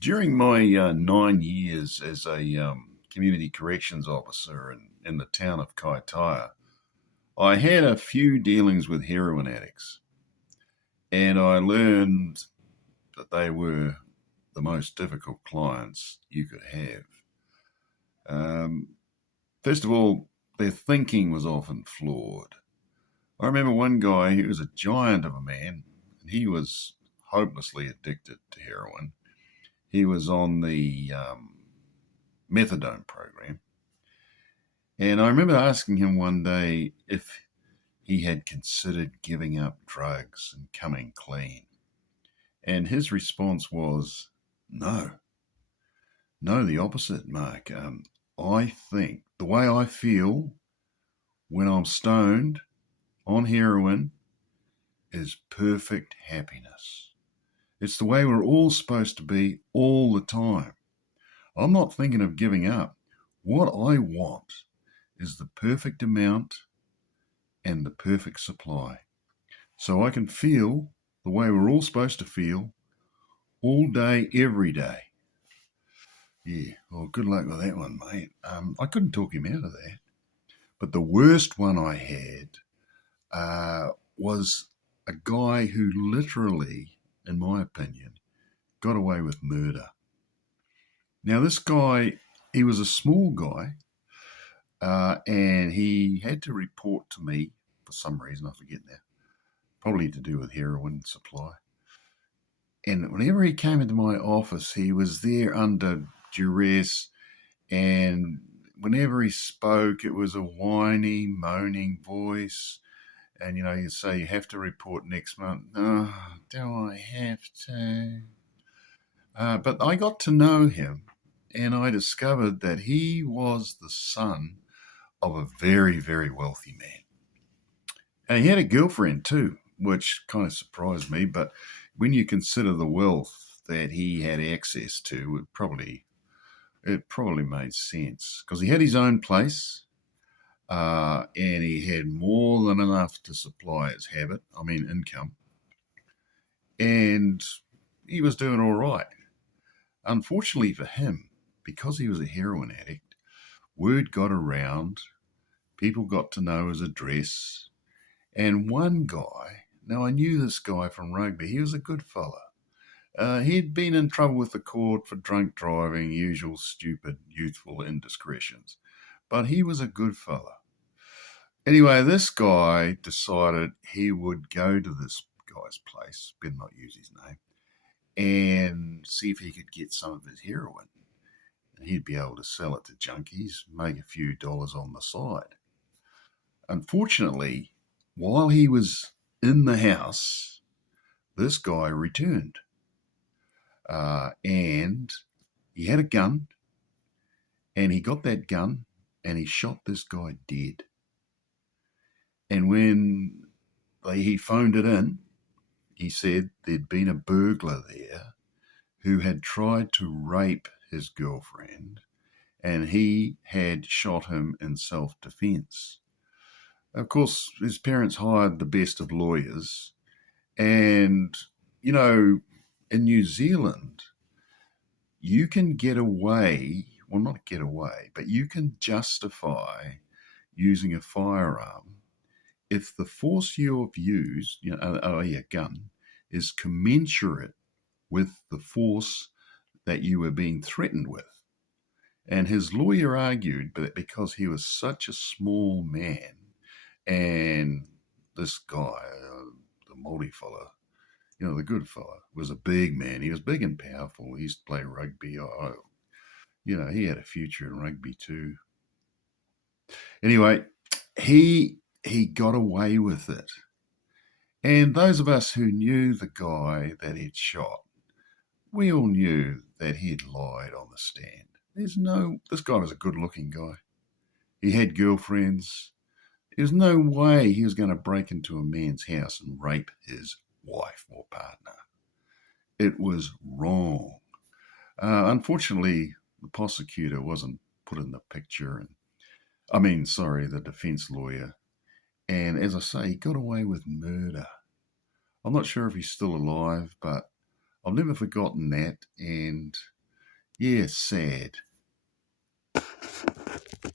During my 9 years as a community corrections officer in the town of Kaitaia, I had a few dealings with heroin addicts, and I learned that they were the most difficult clients you could have. Um, First of all, their thinking was often flawed. I remember one guy, he was a giant of a man, and he was hopelessly addicted to heroin. He was on the methadone program. And I remember asking him one day if he had considered giving up drugs and coming clean. And his response was, no, no, the opposite, Mark. I think the way I feel when I'm stoned on heroin is perfect happiness. It's the way we're all supposed to be all the time. I'm not thinking of giving up. What I want is the perfect amount and the perfect supply. So I can feel the way we're all supposed to feel all day, every day. Yeah, well, good luck with that one, mate. I couldn't talk him out of that. But the worst one I had was a guy who literally, in my opinion, got away with murder. Now, this guy, he was a small guy, and he had to report to me for some reason, I forget now, probably to do with heroin supply. And whenever he came into my office, he was there under duress. And whenever he spoke, it was a whiny, moaning voice. And, he'd say, you have to report next month. Oh, do I have to? But I got to know him, and I discovered that he was the son of a very, very wealthy man. And he had a girlfriend too, which kind of surprised me. But when you consider the wealth that he had access to, it probably made sense because he had his own place, and he had more than enough to supply his income, and he was doing all right. Unfortunately for him, because he was a heroin addict, word got around, people got to know his address, and one guy, now I knew this guy from rugby, he was a good fella. He'd been in trouble with the court for drunk driving, usual stupid youthful indiscretions, but he was a good fella. Anyway, this guy decided he would go to this guy's place, better not use his name, and see if he could get some of his heroin. And he'd be able to sell it to junkies, make a few dollars on the side. Unfortunately, while he was in the house, this guy returned. And he had a gun, and he got that gun, and he shot this guy dead. And when he phoned it in, he said there'd been a burglar there who had tried to rape his girlfriend, and he had shot him in self-defense. Of course, his parents hired the best of lawyers, and, you know, in New Zealand, you can get away, well, not get away, but you can justify using a firearm if the force you have used, a gun, is commensurate with the force that you were being threatened with. And his lawyer argued that because he was such a small man, and this guy, the Māori fella, the good fella, was a big man. He was big and powerful. He used to play rugby. He had a future in rugby too. Anyway, he got away with it. And those of us who knew the guy that he'd shot, we all knew that he'd lied on the stand. This guy was a good looking guy. He had girlfriends. There's no way he was going to break into a man's house and rape his wife or partner. It was wrong. Unfortunately, the prosecutor wasn't put in the picture. The defense lawyer. And as I say, he got away with murder. I'm not sure if he's still alive, but I've never forgotten that. And Yeah, sad.